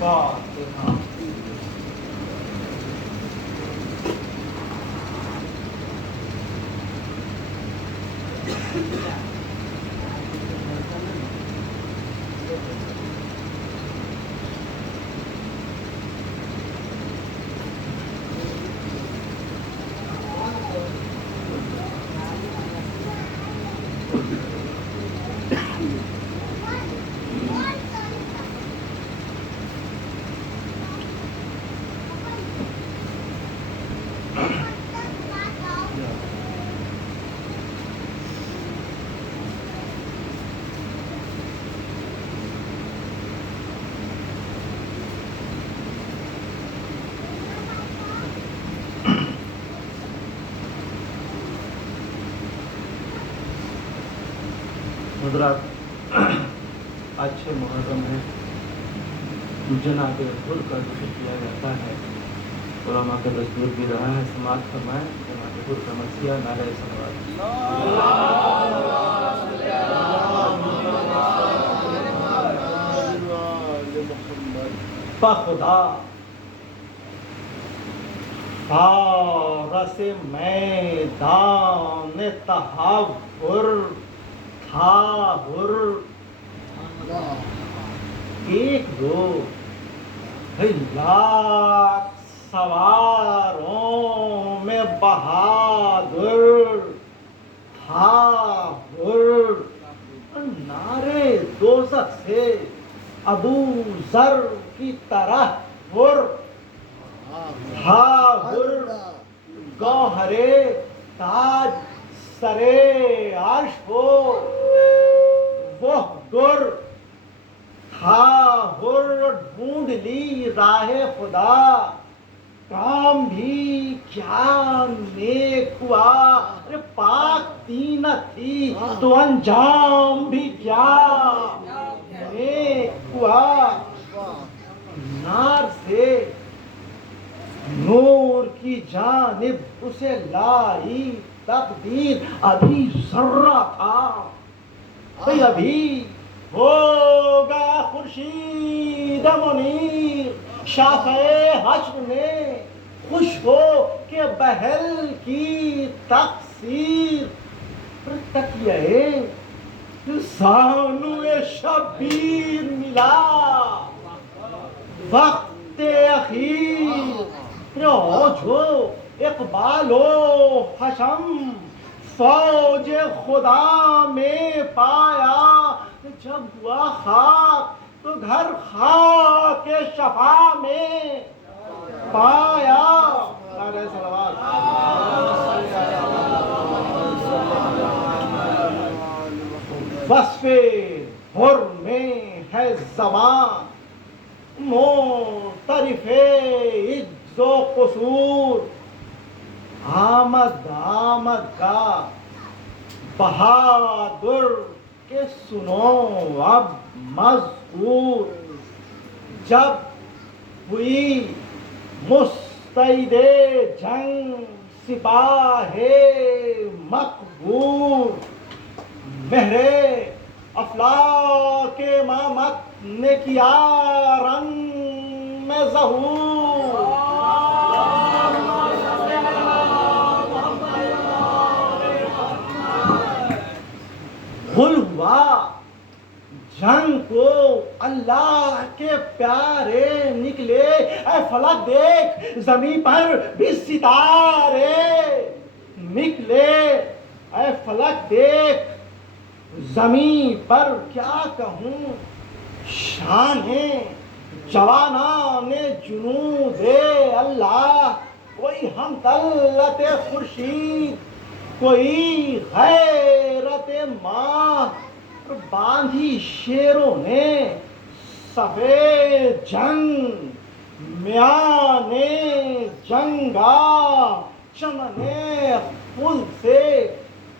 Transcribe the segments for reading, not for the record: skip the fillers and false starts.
فاتحہ. حضرات، اچھے محرم ہے، جناب حضور کا ذکر کیا جاتا ہے، علماء کا دستور بھی رہا ہے. سماعت فرمائیں جناب حضور کا مرثیہ نعرہ صلوات. بخدا فارس میدان تحور تھاور، ایک دو لاکھ سواروں میں بہادر تھاور، نعرے دوزخ سے ابو ذر کی طرح ور تھاور، گوہرے تاج سرے عرش ہو وہ در تھاور، ڈھونڈ لی راہ خدا کام بھی کیا نیک ہوا، ارے پاک تینت تھی تو انجام بھی کیا نیک ہوا. نار سے نور کی جانب اسے لائی تقدیر، ابھی ذرہ تھا ابھی ہوگا خورشید منیر، شاخے حشر میں خوش ہو کہ بہل کی تقصیر، تکیہ سانوے شبیر ملا وقت اخیر، جو اقبال و حشم فوج خدا میں پایا، جب ہوا خاک تو گھر خاک شفا میں پایا. نعرہ صلوات. وصف حر میں ہے زبان معترف عجز و قصور، آمد کا بہادر کہ سنو اب مذکور، جب ہوئی مستعد جنگ سپاہ مقبور، مہر افلاک امامت نے کیا رنگ میں ظہور، غل ہوا جنگ کو اللہ کے پیارے نکلے، اے فلک دیکھ زمین پر بھی ستارے نکلے، اے فلک دیکھ زمین پر کیا کہوں شان جوانان جنود اللہ، کوئی ہم طلعت خورشید کوئی غیرت ماہ، باندھی شیروں نے سفید جنگ میان جنگا، چمن پل سے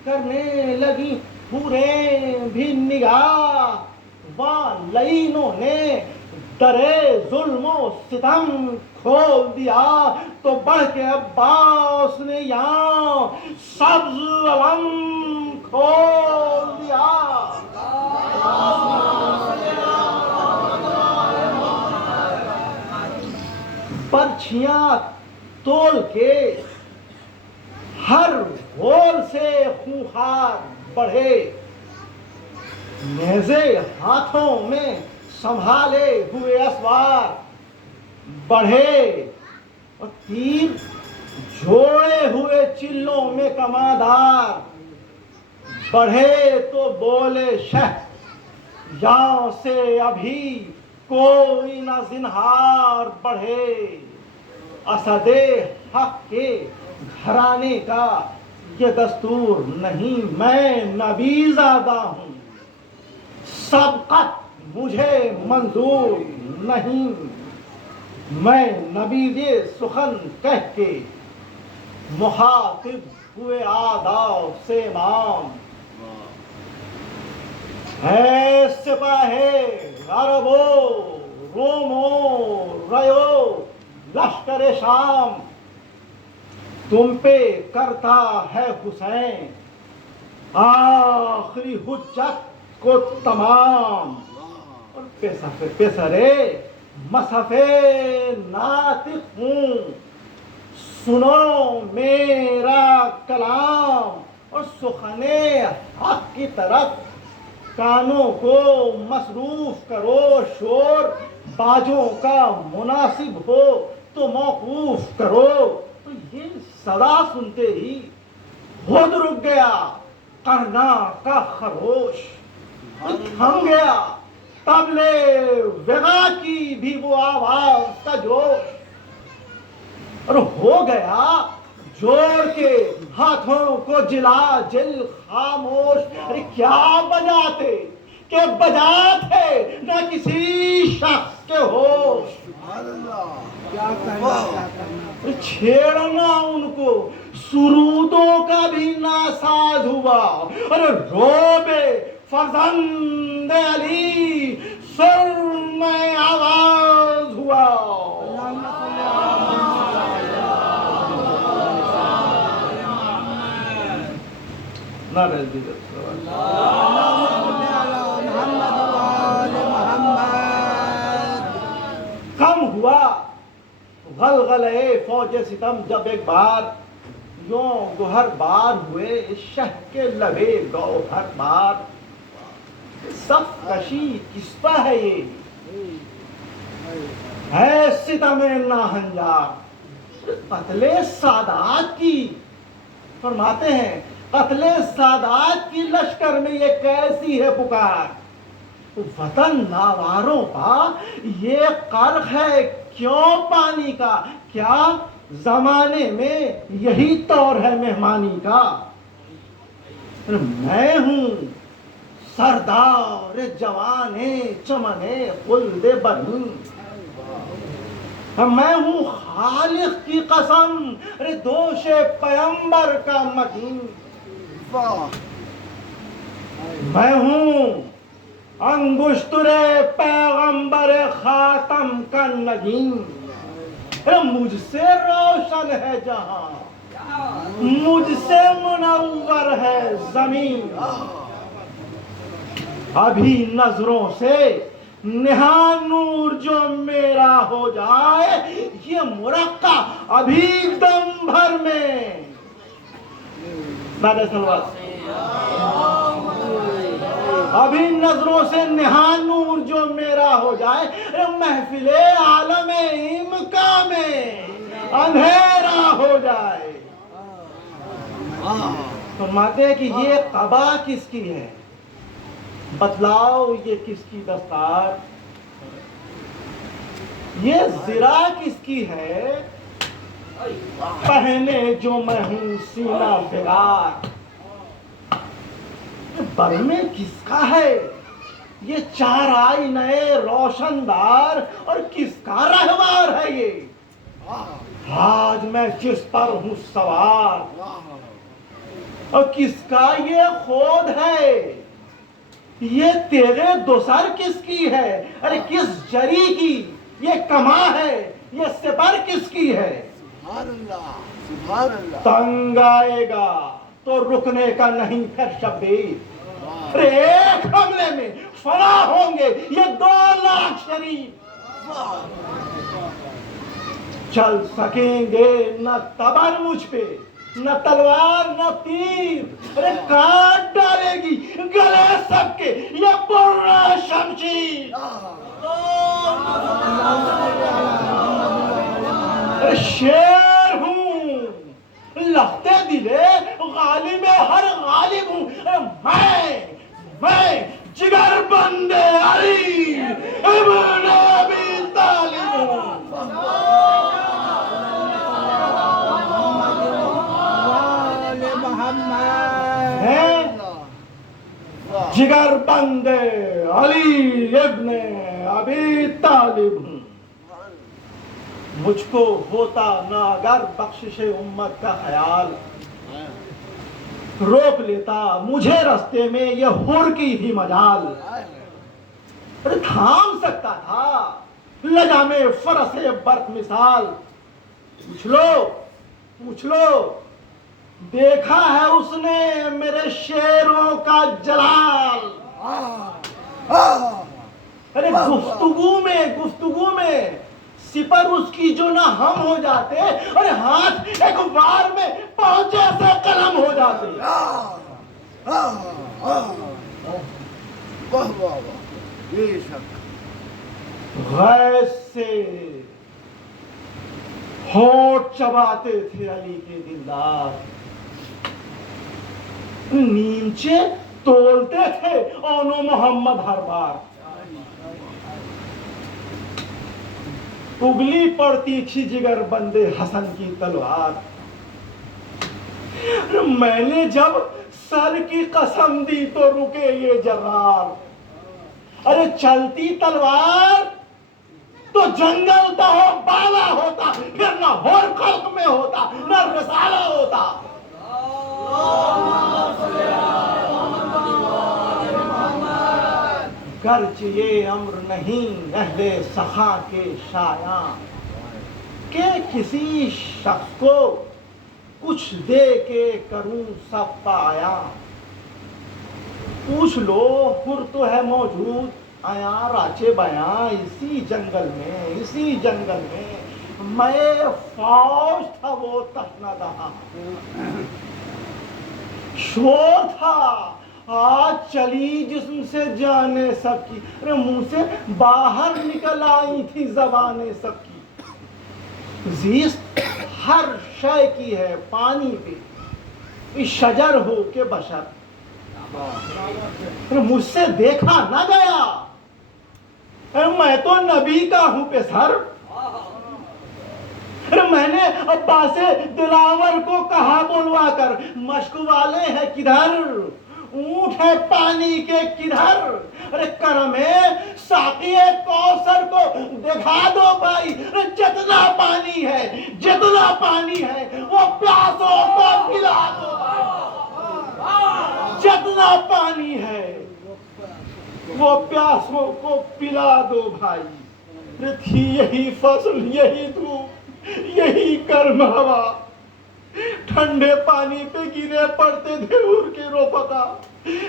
کرنے لگی حوریں بھی نگاہ، والینوں نے درے ظلم و ستم کھول دیا، تو بڑھ کے عباس نے یہاں سبز علم کھول دیا. مچھیاں تول کے ہر ہول سے خونخوار بڑھے، نیزے ہاتھوں میں سنبھالے ہوئے اسوار بڑھے، اور تیر جوڑے ہوئے چلوں میں کماندار بڑھے، تو بولے شہ یہاں سے ابھی کوئی نہ زنہار بڑھے، اسد حق کے گھرانے کا یہ دستور نہیں، میں نبی زادہ ہوں، سبقت مجھے منظور نہیں، میں نبی یہ سخن کہہ کے مخاطب ہوئے آداب سے امام، ہے سپاہے عربو رومو ریو لشکر شام، تم پہ کرتا ہے حسین آخری حجت کو تمام، اور پیسرے مصحف ناطق ہوں، سنو میرا کلام، اور سخن حق کی طرف کانوں کو مصروف کرو، شور باجوں کا مناسب ہو تو موقوف کرو، تو یہ صدا سنتے ہی خود رک گیا کرنا کا خروش، تھم گیا طبلے وغا کی بھی وہ آواز کا جوش، اور ہو گیا جوڑ کے ہاتھوں کو جلا جل خاموش، ارے کیا بجاتے کہ بجاتے نہ کسی شخص کے ہوش، چھیڑنا ان کو سرودوں کا بھی ناساز ہوا، ارے روبے فرزند علی سر میں آواز ہوا، کم ہوا غلغلے فوج ستم جب ایک بار، یوں گوہر بار ہوئے شہ کے لبے گوہر بار، صف کشی کس پہ ہے یہ ہے ستم ناہنجار، قتل سادات کی فرماتے ہیں، قتل سادات کی لشکر میں یہ کیسی ہے پکار، وطن ناواروں کا یہ قرق ہے کیوں پانی کا، کیا زمانے میں یہی طور ہے مہمانی کا، میں ہوں سردار جوانے چمنے خلد بنی، میں ہوں خالق کی قسم ارے دوش پیمبر کا مکین، میں ہوں انگشتر پیغمبر خاتم کا نگین، مجھ سے روشن ہے جہاں، مجھ سے منور ہے زمین، ابھی نظروں سے نہاں نور جو میرا ہو جائے، یہ مرقع ابھی دم بھر میں، ابھی نظروں سے نہاں نور جو میرا ہو جائے، محفل عالم امکا میں اندھیرا ہو جائے، فرماتے ہیں کہ یہ قبا کس کی ہے، بتلاؤ یہ کس کی دستار، یہ زرا کس کی ہے، پہنے جو میں ہوں سینہ فگار، برمے کس کا ہے یہ چار آئینے روشن دار، اور کس کا رہوار ہے یہ، آج میں جس پر ہوں سوار، اور کس کا یہ خود ہے، یہ تیرے دوسر کس کی ہے، ارے کس جری کی یہ کما ہے، یہ سپر کس کی ہے، تنگ آئے گا تو رکنے کا نہیں پھر شبیر، ایک حملے میں فنا ہوں گے یہ 2 لاکھ شریف، چل سکیں گے نہ تبر مجھ پہ، نہ تلوار نہ تیر، ارے کاٹ ڈالے گی گلے سب کے یہ برا شمشیر۔ ارے شیر ہوں، لختے دلے غالب ہر غالب ہوں، میں جگر بند علی ابن ابی طالب ہوں۔ جگر بند علی ابن ابی طالب ہوں۔ مجھ کو ہوتا نہ اگر بخشش امت کا خیال، روک لیتا مجھے رستے میں یہ حر کی تھی مجال۔ تھام سکتا تھا لجام فرس برق مثال۔ پوچھ لو دیکھا ہے اس نے میرے شیروں کا جلال۔ ارے گفتگو میں سپر اس کی جو نہ ہم ہو جاتے، اور ہاتھ ایک وار میں پہنچے سے قلم ہو جاتے۔ غیظ سے ہونٹ چباتے تھے علی کے دلدار، نیمچے تولتے تھے اونو محمد ہر بار۔ اگلی پڑتی تھی جگر بندے حسن کی تلوار۔ میں نے جب سر کی قسم دی تو رکے یہ جرار۔ ارے چلتی تلوار تو جنگل دہو بالا ہوتا، پھر نہ ہور خلق میں ہوتا نہ رسالہ ہوتا۔ گرچہ یہ امر نہیں اہل سخا کے شایاں کہ کسی شخص کو کچھ دے کے کروں سب پایا۔ پوچھ لو حر تو ہے موجود آیا راچے بیاں اسی جنگل میں میں فوج تھا وہ تشنہ دہاں، شور تھا آج چلی جسم سے جانے سب کی، ارے منہ سے باہر نکل آئی تھی زبانیں سب کی۔ زیست ہر شے کی ہے پانی پہ، شجر ہو کے بشر، مجھ سے دیکھا نہ گیا، میں تو نبی کا ہوں پہ سر۔ میں نے عباس دلاور کو کہا بلوا کر، مشک والے ہیں کدھر، اونٹ ہے پانی کے کدھر، ارے کرم ساقی کوثر کو دکھا دو بھائی، جتنا پانی ہے وہ پیاسوں کو پلا دو، جتنا پانی ہے وہ پیاسوں کو پلا دو بھائی۔ تھی یہی فصل یہی دھوپ یہی گرم ہوا، ٹھنڈے پانی پہ گرے پڑتے تھے اور کے رفقا۔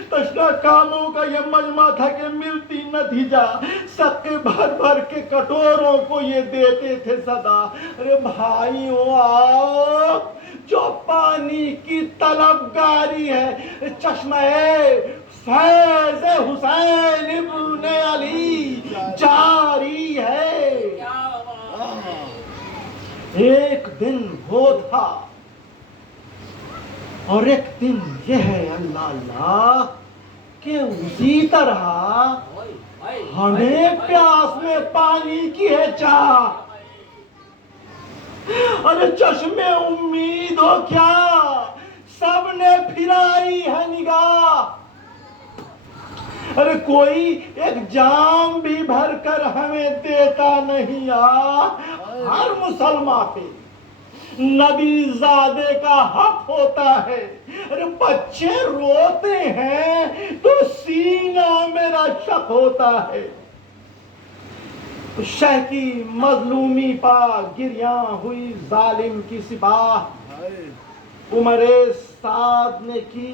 تشنہ کاموں کا یہ مجمع تھا کہ ملتی نتیجہ، سب کے بھر کے کٹوروں کو یہ دیتے تھے صدا۔ ارے بھائیوں آؤ جو پانی کی طلبگاری ہے، چشمہ فیض حسین ابن علی جاری ہے۔ ایک دن وہ تھا اور ایک دن یہ ہے اللہ اللہ کہ اسی طرح ہمیں پیاس میں پانی کی ہے چاہ، ارے چشمے امید ہو کیا سب نے پھرائی ہے نگاہ، ارے کوئی ایک جام بھی بھر کر ہمیں دیتا نہیں ہر مسلمان پہ نبی زادے کا حق ہوتا ہے، ارے بچے روتے ہیں تو سینہ میرا شک ہوتا ہے، شہ کی مظلومی پا گریاں ہوئی ظالم کی سپاہ، عمر سعد نے کی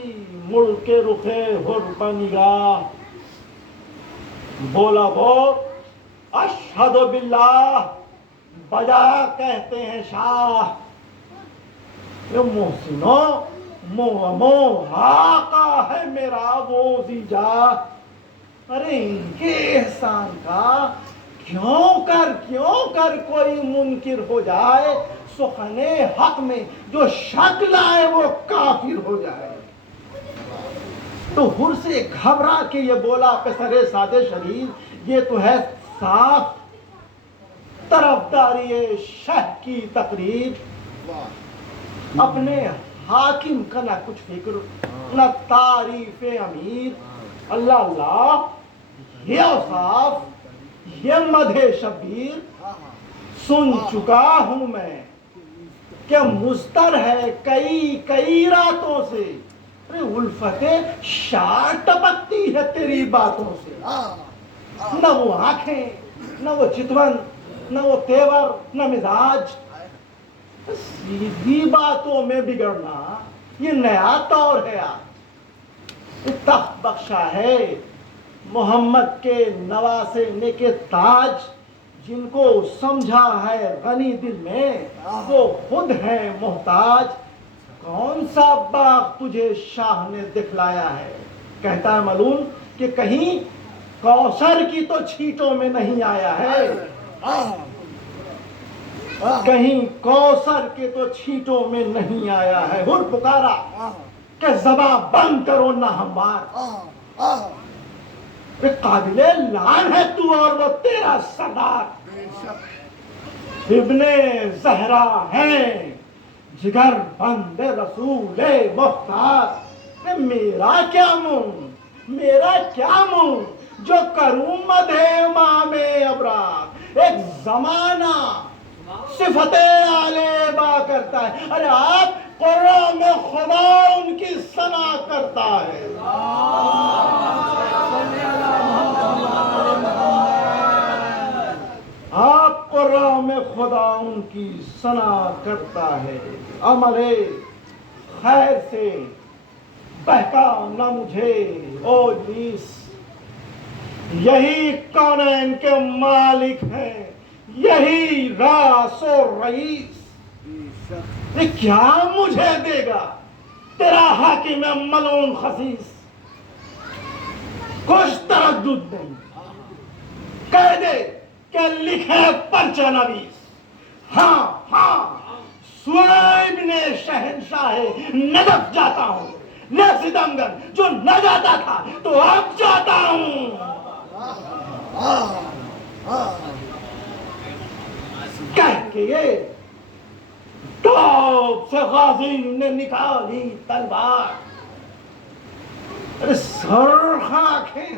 مڑ کے رخے حر پہ نگاہ، بولا وہ اشہد باللہ بجا کہتے ہیں شاہ، یہ محسنوں آقا ہے میرا وہ زیجا، ارے ان کے احسان کا کیوں کر کوئی منکر ہو جائے، سخن حق میں جو شک لائے وہ کافر ہو جائے۔ تو حر سے گھبرا کے یہ بولا پسر سادے شریف، یہ تو ہے صاف طرفداری شہ کی تقریب، اپنے حاکم کا نہ کچھ فکر نہ تعریف امیر، اللہ اللہ یہ اوصاف یہ مدح شبیر سن چکا ہوں میں کہ مستر ہے کئی راتوں سے، ارے الفت شاہ ٹپکتی ہے تیری باتوں سے، نہ وہ آنکھیں نہ وہ چتون نہ وہ تیور نہ مزاج، سیدھی باتوں میں بگڑنا یہ نیا طور ہے آج، تخت بخشا ہے محمد کے نواسے نے کے تاج، جن کو سمجھا ہے غنی دل میں وہ خود ہیں محتاج، کون سا باغ تجھے شاہ نے دکھلایا ہے، کہتا ہے ملون کہ کہیں کوثر کی تو چھیٹوں میں نہیں آیا ہے، کہیں کوثر کے تو چھیٹوں میں نہیں آیا ہے، حر پکارا کہ زباں بند کرو نہ ہموار، قابل لعن ہے تو اور وہ تیرا سردار، ابن زہرا ہے جگر بند رسول مختار، میرا کیا منہ جو کروں مدح امام ابرار، ایک زمانہ صفت آلے با کرتا ہے، ارے آپ قرآن میں خدا ان کی ثنا کرتا ہے، آپ قرآن میں خدا ان کی ثنا کرتا ہے، عمل خیر سے بہکا نہ مجھے او ابلیس، یہی کونین کے مالک ہیں، یہی راس و رئیس، یہ کیا مجھے دے گا تیرا حاکم ملعون خسیس، کچھ تردد نہیں، کہہ دے کہ لکھے پرچہ نویس، ہاں سویب نے شہنشاہ نجف جاتا ہوں، لے ستمگر جو نہ جاتا تھا تو اب جاتا ہوں، کہہ کے یہ ٹوپ سے غازی نے نکالی تلوار، ارے سر خاکیں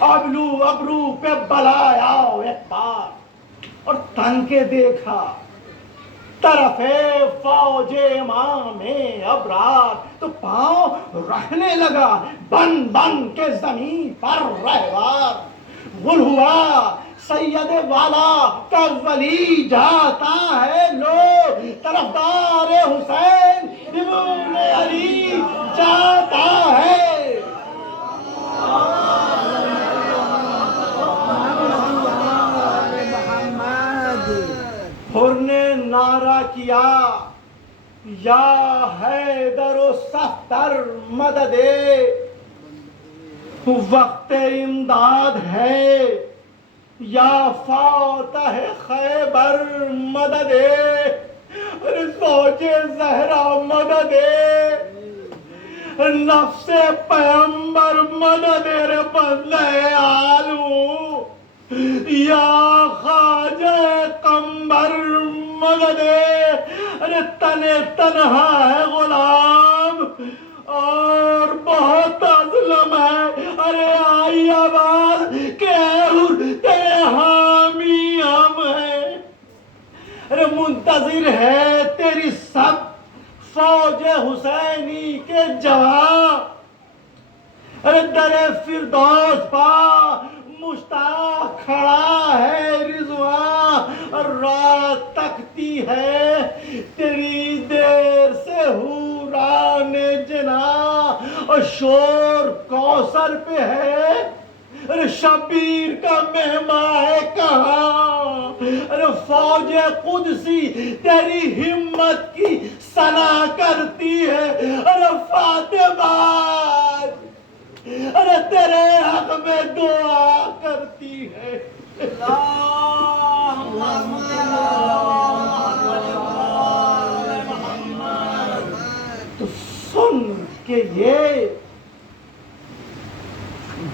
ابرو پہ بلایا ایک بار، اور تن کے دیکھا طرف فوج امام ابرار، تو پاؤں رکھنے لگا بن کے زمین پر رہوار، غل ہوا سید والا کا ولی جاتا ہے لو، طرفدار حسین ابن علی جاتا ہے، حر نے نعرہ کیا یا حیدر و صفدر مدد، وقت امداد ہے یا فاتح خیبر مدد، ارے فوج زہرا مدد، نفس پیغمبر مدد، رے بدلے آلوں یا خواجہ قمبر مدد، ارے تنہا ہے غلام اور بہت ظلم ہے، ارے آئی آواز کہ تیرے حامی ہم ہیں، ارے منتظر ہے تیری سب فوج حسینی کے جواب، ارے در فردوس پا مشتاق کھڑا ہے رضوان، اور رات تکتی ہے تیری دیر سے حوران جنا، اور شور کوثر پہ ہے، ارے شبیر کا مہمان ہے کہاں، ارے فوج قدسی تیری ہمت کی ثنا کرتی ہے. ارے فاطمہ ارے تیرے حق میں دعا کرتی ہے. تو سن کہ یہ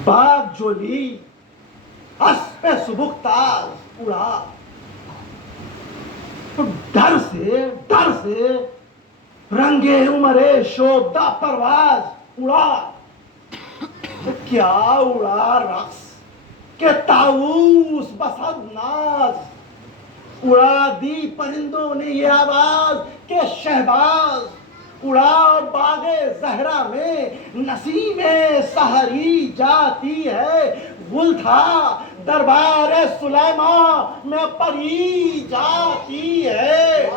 باغ جولی اسپِ سبکتاز اڑا تو ڈر سے رنگے عمرے شوبدہ پرواز اڑا. کیا اڑا رقص کہ طاؤس بسد ناز, اڑا دی پرندوں نے یہ آواز کہ شہباز, اڑا باغ زہرا میں نسیم سحری جاتی ہے, گل تھا دربار سلیمان میں پری جاتی ہے.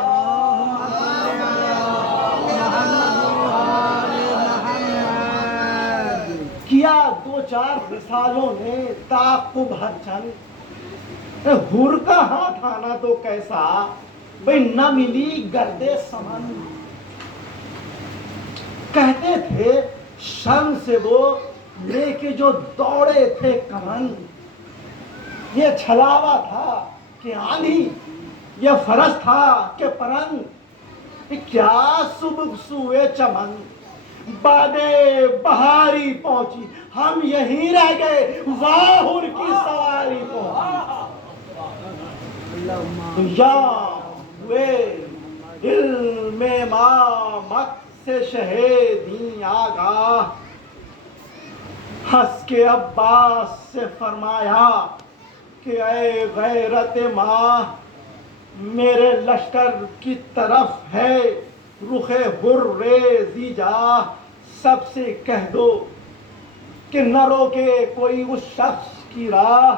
کیا دو چار مثالوں نے تعاقب ہر چند, حور کا ہاتھ آنا تو کیسا بھئی نہ ملی گرد سمن. کہتے تھے شرم سے وہ لے کے جو دوڑے تھے کمن, یہ چھلاوا تھا کہ آندھی, یہ فرس تھا کہ پرند. کیا صبح سوئے چمن بادے بہاری پہنچی, ہم یہیں رہ گئے واہ حور کی سواری پہنچی. یا ہوئے علم امامت سے شہیدیں آگاہ, ہنس کے عباس سے فرمایا کہ اے غیرت ماں, میرے لشکر کی طرف ہے رخ حر جا, سب سے کہہ دو کہ نہ روکے کوئی اس شخص کی راہ,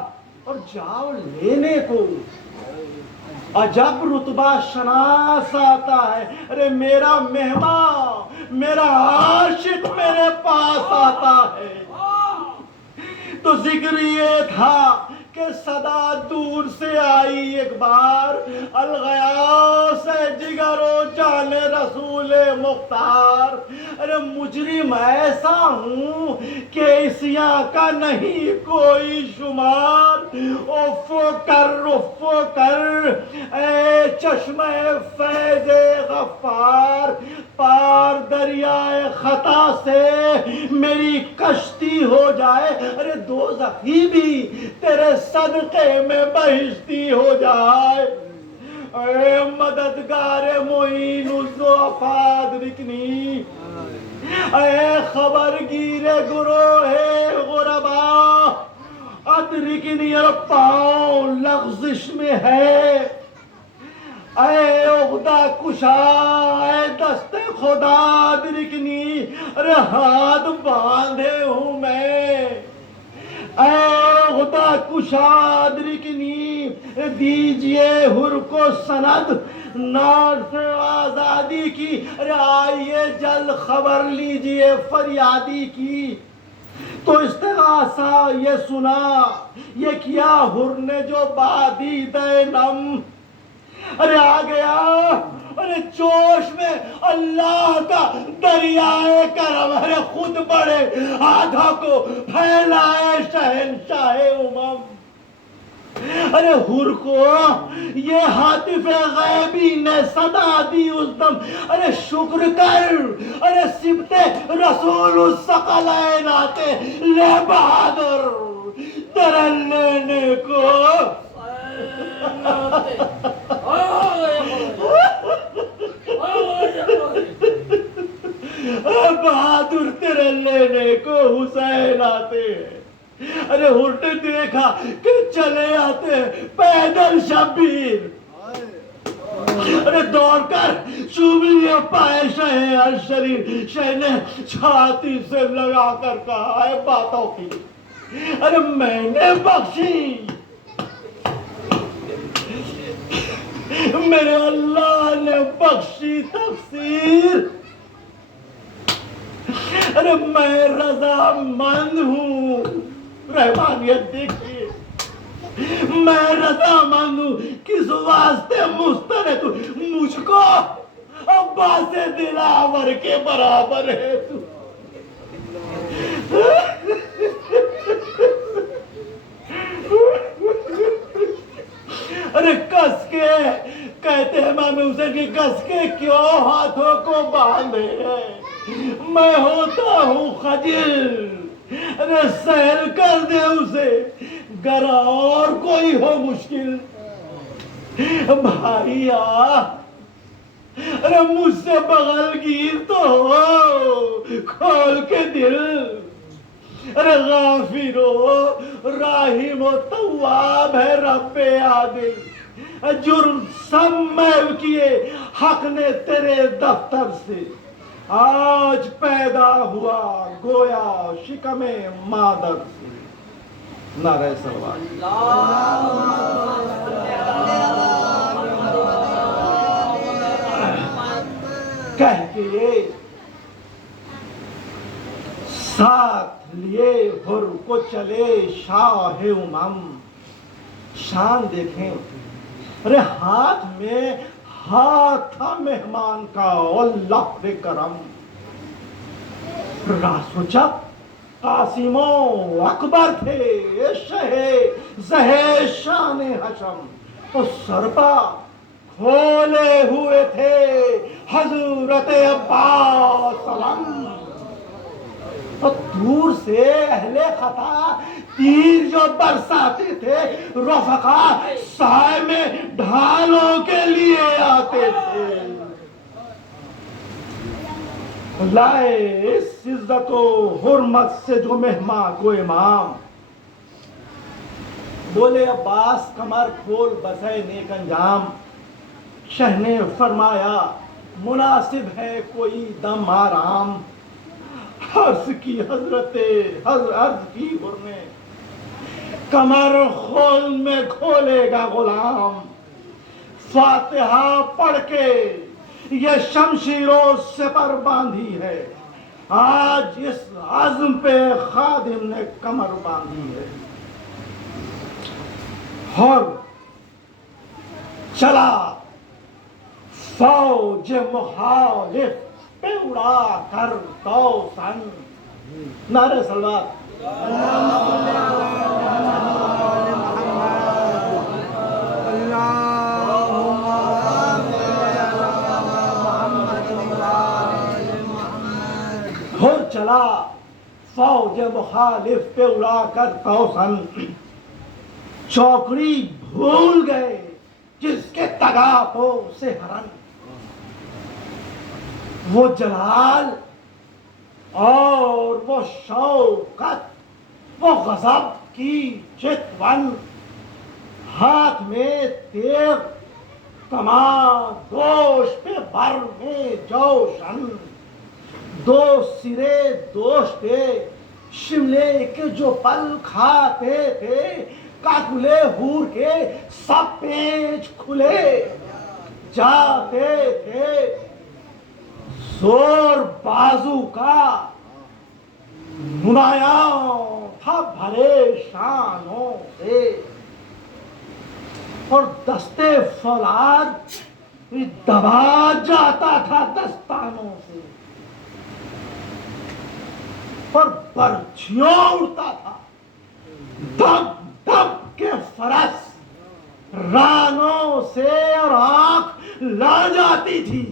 اور جاؤ لینے کو عجب رتبہ شناس آتا ہے. ارے میرا مہمان میرا عاشق میرے پاس آتا ہے. تو ذکر یہ تھا کہ صدا دور سے آئی ایک بار, الغیاث جگر و جان رسول مختار. ارے مجرم ایسا ہوں کہ عصیاں کا نہیں کوئی شمار. افو کر اے چشمہ فیض غفار, پار دریائے خطا سے میری کشتی ہو جائے. ارے دوزخی بھی تیرے صدقے میں بہشتی ہو جائے. اے مددگار معین الضعفاء ادرکنی, اے خبرگیر گروہ غربا ادرکنی. اور پاؤں لغزش میں ہے, اے عقدہ کشا اے دست خدا ادرکنی. ارے ہاتھ باندھے ہوں میں, اے عقدہ کشا ادرکنی. دیجئے حر کو سند نار سے آزادی کی. ارے آئیے جلد خبر لیجئے فریادی کی. تو استغاثہ یہ سنا یہ کیا حر نے جو بادی دے نم. ارے آ گیا ارے جوش میں اللہ کا دریائے کرم. ارے خود بڑے ہاتھوں کو پھیلائے شہنشاہ امم. ارے حر کو یہ ہاتف غیبی نے صدا دی اس دم. ارے شکر کر, ارے سبت رسول الثقلین آتے لے بہادر تیرے لینے کو. بہادر تیرے لینے کو حسین آتے ہیں. ارے حر نے دیکھا کہ چلے آتے پیدل شبیر. ارے دوڑ کر چوم لیے پائے شہ الشریف. شہ نے چھاتی سے لگا کر کہا اے باتوں کی, ارے میں نے بخشی, میرے اللہ نے بخشی تقصیر. ارے میں رضا مند ہوں. رحمانیت دیکھیے میں رضامند ہوں، کس واسطے مسترد مجھ کو عباس دلاور کے برابر ہے تو۔ ارے کس کے کہتے ہیں امام حسین کہ کس کے کیوں ہاتھوں کو باندھے ہیں، میں ہوتا ہوں خجل، ارے سہل کر دے اسے گر اور کوئی ہو مشکل۔ بھائی ارے مجھ سے بغل گیر تو ہو، کھول کے دل، ارے غافر و راحم و تواب ہے رب عادل، جرم سب محو کیے حق نے تیرے دفتر سے، آج پیدا ہوا گویا شکم مادر سے۔ نعرہ صلوات۔ کہہ کے ساتھ لیے حر کو چلے شاہ امم، شان دیکھیں، ارے ہاتھ میں ہاتھ تھا مہمان کا، اللہ بے کرم، راس و چپ قاسم و اکبر تھے زہ شان حشم، اور سرپا کھولے ہوئے تھے حضرت عباس سلام، اور دور سے اہل خطا تیر جو برساتے تھے، رفقا سائے میں ڈھالوں کے لیے آتے تھے، لائے اس عزت و حرمت سے جو مہمان کو امام، بولے عباس کمر کھول بسے نیک انجام، شہ نے فرمایا مناسب ہے کوئی دم آرام، عرض کی حضرت عرض کی حر نے کمر خول میں کھولے گا غلام، فاتحہ پڑھ کے یہ شمشیر و سپر باندھی ہے، آج اس عزم پہ خادم نے کمر باندھی ہے، اور چلا فوج مخالف پہ اڑا کر توسن۔ نعرہ صلوات۔ اور چلا فوج مخالف پہ اڑا کر توسن، چوکڑی بھول گئے جس کے تگاپوں سے ہرن، وہ جلال اور وہ شوقت، وہ غضب کی چتون، ہاتھ میں تیغ کمان دوش پہ بر میں جوشن، دو سرے دوش پہ شملے کے جو پل کھاتے تھے، کاکلے ہور کے سب پیچ کھلے جاتے تھے، زور بازو کا نمایاں تھا بھرے شانوں سے، اور دستے فولاد دبا جاتا تھا دستانوں سے، اور برچھیوں اڑتا تھا دب دب کے فرس رانوں سے، اور آنکھ لڑ جاتی تھی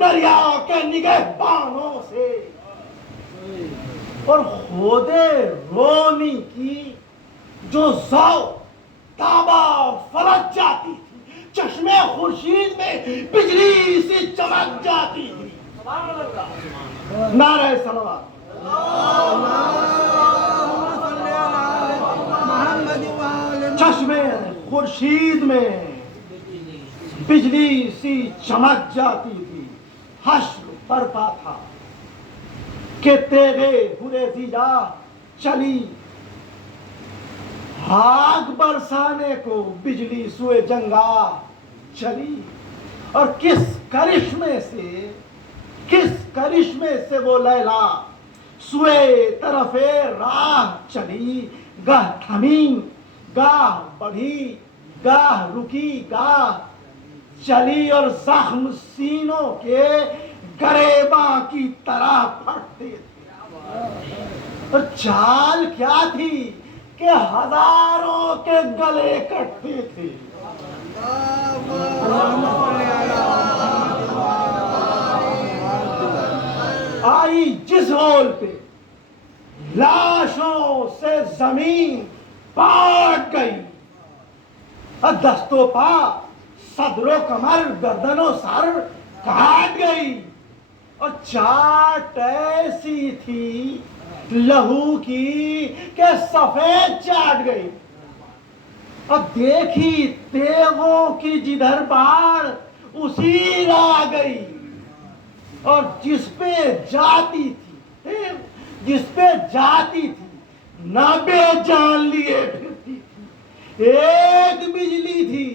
دریا کے نگہبانوں سے، اور خودے رومی کی جو ذوق تابا فلک جاتی تھی، چشمے خورشید میں بجلی سی چمک جاتی تھی۔ نعرہ صلوات۔ چشمے خورشید میں بجلی سی چمک جاتی تھی، حشر برپا تھا کہ تیرے برے زیجا چلی، آگ برسانے کو بجلی سوئے جنگا چلی، اور کس کرشمے سے وہ لیلا سوئے طرف راہ چلی، گہ تھمی گاہ بڑھی گاہ رکی گاہ چلی اور زخم سینوں کے گریباں کی طرح پھٹتے تھے. اور چال کیا تھی کہ ہزاروں کے گلے کٹتے تھے. آئی جس رول پہ لاشوں سے زمین پاٹ گئی، دست و پا صدر و کمر گردن و سر کاٹ گئی، اور چاٹ ایسی تھی لہو کی کہ سفید چاٹ گئی. اب دیکھی تیغوں کی جدھر باڑ اسی راہ گئی، اور جس پہ جاتی تھی نہ بے جان لیے پھرتی تھی. ایک بجلی تھی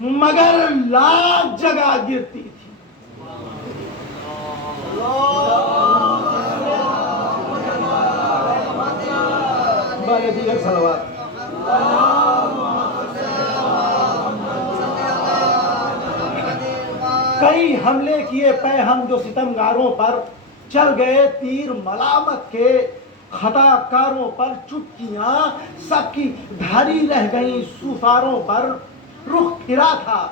مگر لاکھ جگہ گرتی تھی. کئی حملے کیے پے ہم جو ستمگاروں پر، چل گئے تیر ملامت کے خطا کاروں پر. چٹکیاں سب کی دھاری رہ گئیں سوفاروں پر. رخ پھرا تھا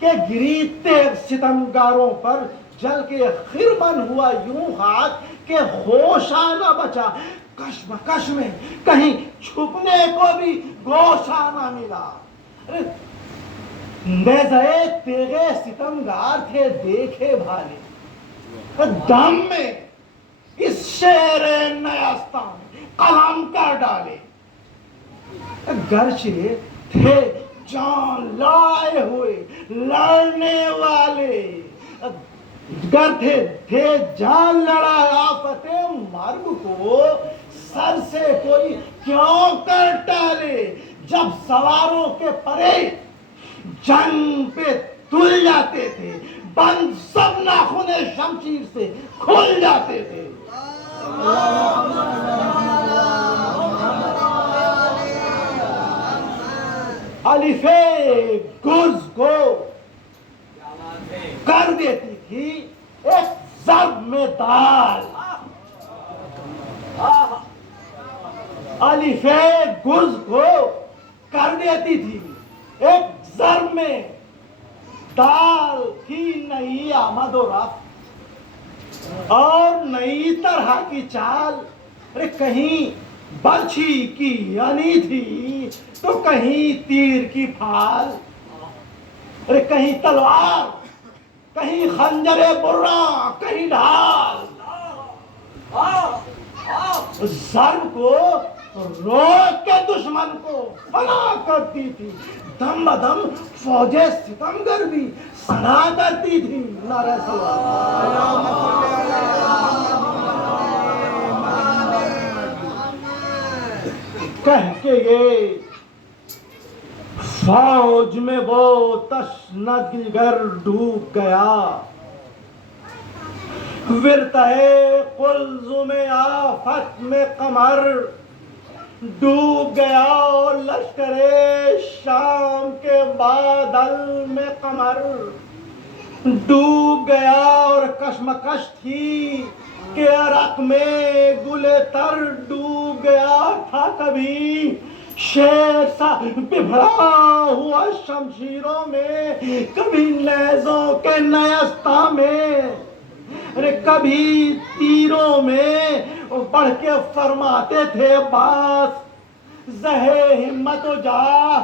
کہ گری تیغ ستمگاروں پر، جل کے خرمن ہوا یوں خاک کہ ہوشا نہ بچا. کشمکش میں کہیں چھپنے کو بھی گوشا نہ ملا. نیزے تیغے ستمگار تھے دیکھے بھالے، دم میں اس شیر نیستان قلم کر ڈالے. گرچہ تھے جان لائے ہوئے لڑنے والے، گر تھے جان لڑا آفت مرگ کو، سر سے کوئی کیوں کر ٹالے. جب سواروں کے پرے جنگ پہ تل جاتے تھے، بند سب ناخن شمشیر سے کھل جاتے تھے. الف گرز کو کر دیتی تھی ایک ضرب میں دال. الف گرز کو کر دیتی تھی ایک ضرب میں دال. کی نئی آمد و رفت اور نئی طرح کی چال. ارے کہیں برچھی کی یعنی تھی تو کہیں تیر کی پھال. ارے کہیں تلوار کہیں خنجر برا کہیں ڈھال. ضرب کو روک کے دشمن کو فنا کرتی تھی. دم بدم فوجیں ستمگر بھی سنا کرتی تھی. نعرہ کہہ کے یہ فوج میں وہ تشنہ دلگر ڈوب گیا. ورتہے قلزم آفت میں قمر ڈوب گیا، اور لشکر شام کے بادل میں قمر ڈوب گیا. اور کشمکش تھی کہ عرق میں گل تر ڈوب گیا تھا. کبھی شیر سا ببھڑا ہوا شمشیروں میں، کبھی نیزوں کے نیستہ میں. ارے کبھی تیروں میں بڑھ کے فرماتے تھے باس، زہے ہمت و جاہ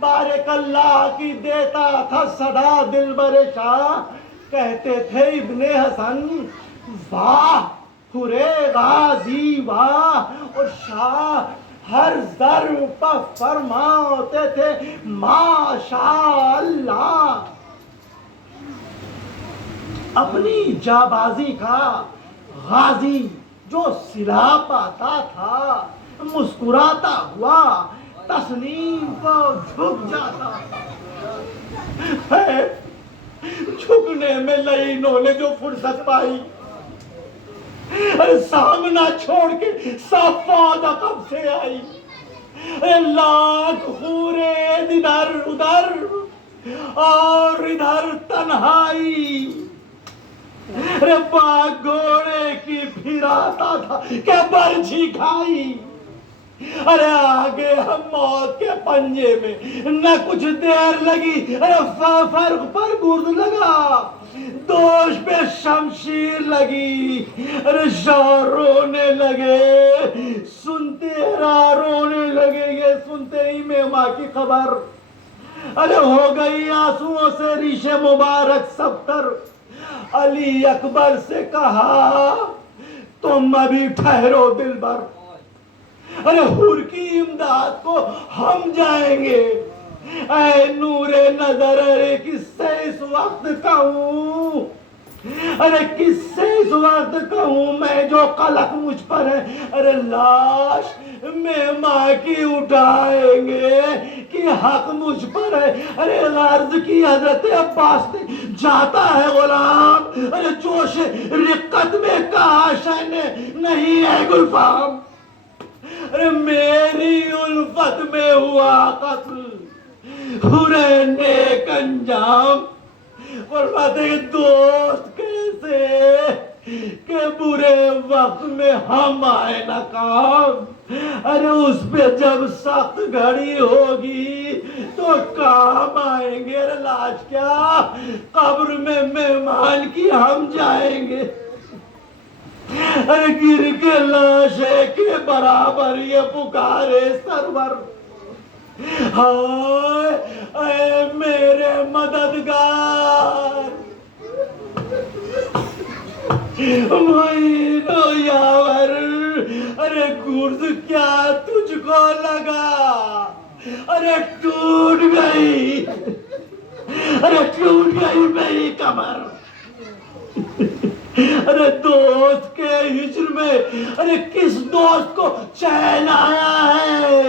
بارک اللہ کی دیتا تھا صدا دلبر شاہ. کہتے تھے ابن حسن واہ ہرے غازی واہ، اور شاہ ہر ضرب پر فرماتے تھے ماشاء اللہ. اپنی جابازی کا غازی جو صلہ پاتا تھا، مسکراتا ہوا تسلیم کو جھک جاتا. جھکنے میں لعینوں نے جو فرصت پائی، سامنا چھوڑ کے سب فوج عقب سے آئی. لاکھ حوریں ادھر ادھر اور ادھر تنہائی، ارے باغ گھوڑے کی پھراتا تھا کہ برچھی کھائی، ارے آگے ہم موت کے پنجے میں، نہ کچھ دیر لگی ارے فرق پر گرد لگا، دوش پہ شمشیر لگی، ارے شاہ رونے لگے، سنتے راہ رونے لگے، یہ سنتے ہی میں ماں کی خبر، ارے ہو گئی آنسوؤں سے ریش مبارک سبتر، علی اکبر سے کہا تم ابھی ٹھہرو دلبر، ارے حور کی امداد کو ہم جائیں گے، اے نور نظر ارے کس سے اس وقت کہوں، ارے کس سے اس وقت کہوں میں جو قلق مجھ پر ہے، ارے لاش میں ماں کی اٹھائیں گے کہ حق مجھ پر ہے، ارے غرض کی حضرت عباس نے جاتا ہے غلام، ارے جوش رقت میں کاش نہیں ہے گلفام، ارے میری الفت میں ہوا قتل حورے نیک انجام، فرماتے ہیں دوست کیسے کہ برے وقت میں ہم آئے نہ کام، ارے اس پہ جب سخت گھڑی ہوگی تو کام آئیں گے، ارے لاش کیا قبر میں مہمان کی ہم جائیں گے، ارے گر کے لاشے کے برابر یہ پکارے سرور، ہائے اے میرے مددگار معین و یاور، ارے گرز کیا تجھ کو لگا، ارے ٹوٹ گئی، ارے ٹوٹ گئی میری کمر، ارے دوست کے ہجر میں ارے کس دوست کو چین آیا ہے،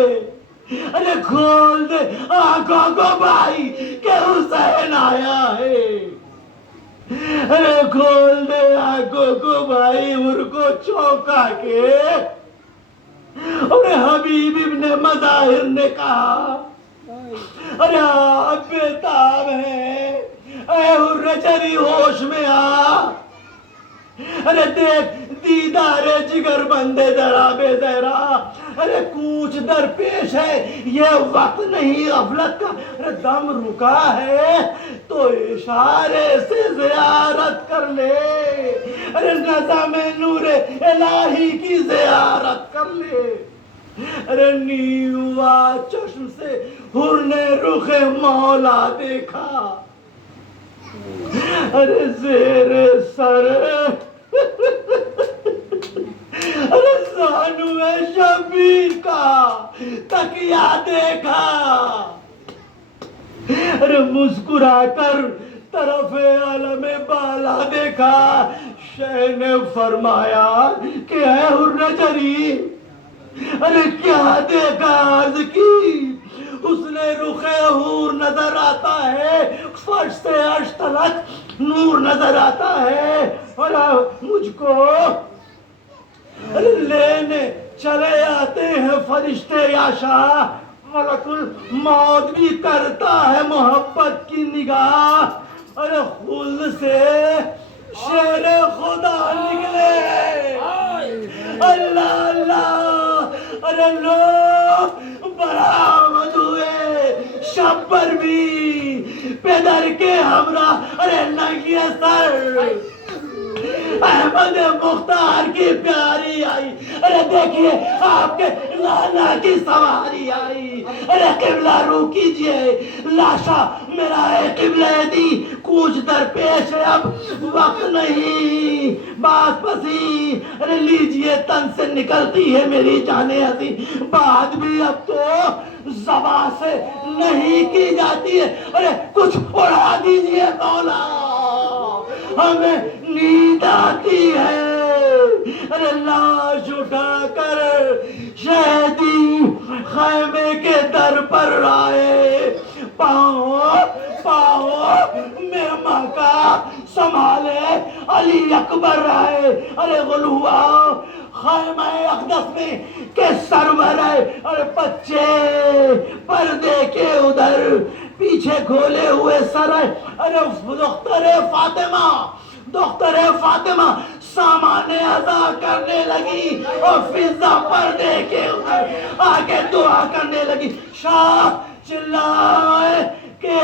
ارے کھول دے آنکھوں کو بھائی کہ حسین آیا ہے، ارے کھول دے آنکھوں کو بھائی ان کو چونکا کے، ارے حبیب ابن مظاہر نے کہا ارے آپ بیتاب ہیں، اے حر چری ہوش میں آ، ارے دیکھ دیدار جگر بندے ذرا بے ذرا، ارے کوچ در پیش ہے یہ وقت نہیں غفلت کا، ارے دم رکا ہے تو اشارے سے زیارت کر لے، ارے نظام نور الہی کی زیارت کر لے، ارے نیوا چشم سے حر نے رخ مولا دیکھا، ارے زیر سر ارے زانو شبیر کا تکیہ دیکھا، ارے مسکرا کر طرف عالم بالا دیکھا، شہ نے فرمایا کہ اے حر چری، ارے کیا دیکھا عرض کی، اس نے رخ حور نظر آتا ہے، فرش سے عرش تلک نور نظر آتا ہے، اور مجھ کو لینے چلے آتے ہیں فرشتے یا شاہ، ملک الموت بھی کرتا ہے محبت کی نگاہ، ارے خلد سے شیر خدا نکلے، اللہ اللہ، ارے لو برآمد ہوئے شبر بھی پیدر کے ہمراہ، ارے ننگے سر احمد مختار کی پیاری آئی، ارے دیکھیے آپ کے لالا کی سواری آئی، ارے قبلہ رو کیجئے لاشا میرا ہے قبلہ دی، کوچ در پیش ہے اب وقت نہیں باس پسی، ارے لیجئے تن سے نکلتی ہے میری جانیں ہنسی، بات بھی اب تو زبان سے نہیں کی جاتی ہے، ارے کچھ اڑا دیجئے مولا ہمیں نیند آتی ہے، ارے لاش اٹھا کر شہیدی خیمے کے در پر آئے، پاؤں پاؤ میرا کا سنبھالے علی اکبر رہے ارے غلوہ خیمہ اقدس میں کے سرور ہے ارے بچے پردے کے ادھر پیچھے کھولے ہوئے سر ہے ارے دختر فاطمہ سامان ادا کرنے لگی اور فضا پردے کے ادھر آگے دعا کرنے لگی شاہ چلائے کہ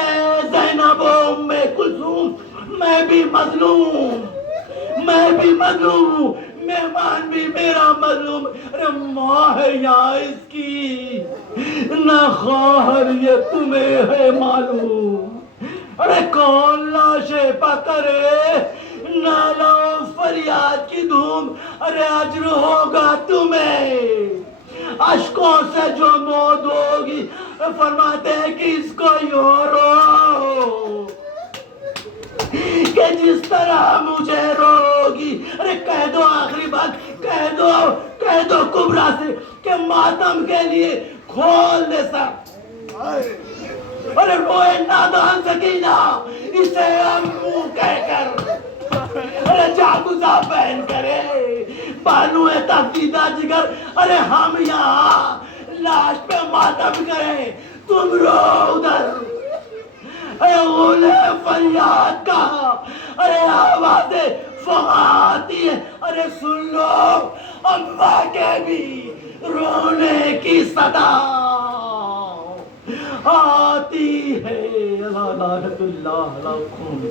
زینب و ام کلثوم میں بھی مظلوم ہوں مہمان بھی میرا مظلوم ارے ماں ہے یہاں اس کی نہ خواہر یہ تمہیں ہے معلوم ارے کون لاشیں پکڑے نالا و فریاد کی دھوم ارے اجر ہوگا تمہیں اشکوں سے جو موت ہوگی فرماتے ہیں کہ اس کو یوں رو کہ جس طرح مجھے روگی ارے کہہ دو آخری بات کہہ دو کبرا سے کہ ماتم کے لیے کھول دے سر ارے روئے نادان سکینہ اسے امو کہہ کر ارے جاگوزہ پہن کرے بانو تفدیدہ جگر ارے ہم یہاں لاش پہ ماتم کریں تم رو ادھر ارے غلے فریاد کہا ارے آوازیں فغاتی ہے ارے سن لو اماں کے بھی رونے کی صدا آتی ہے لعنت اللہ علیکم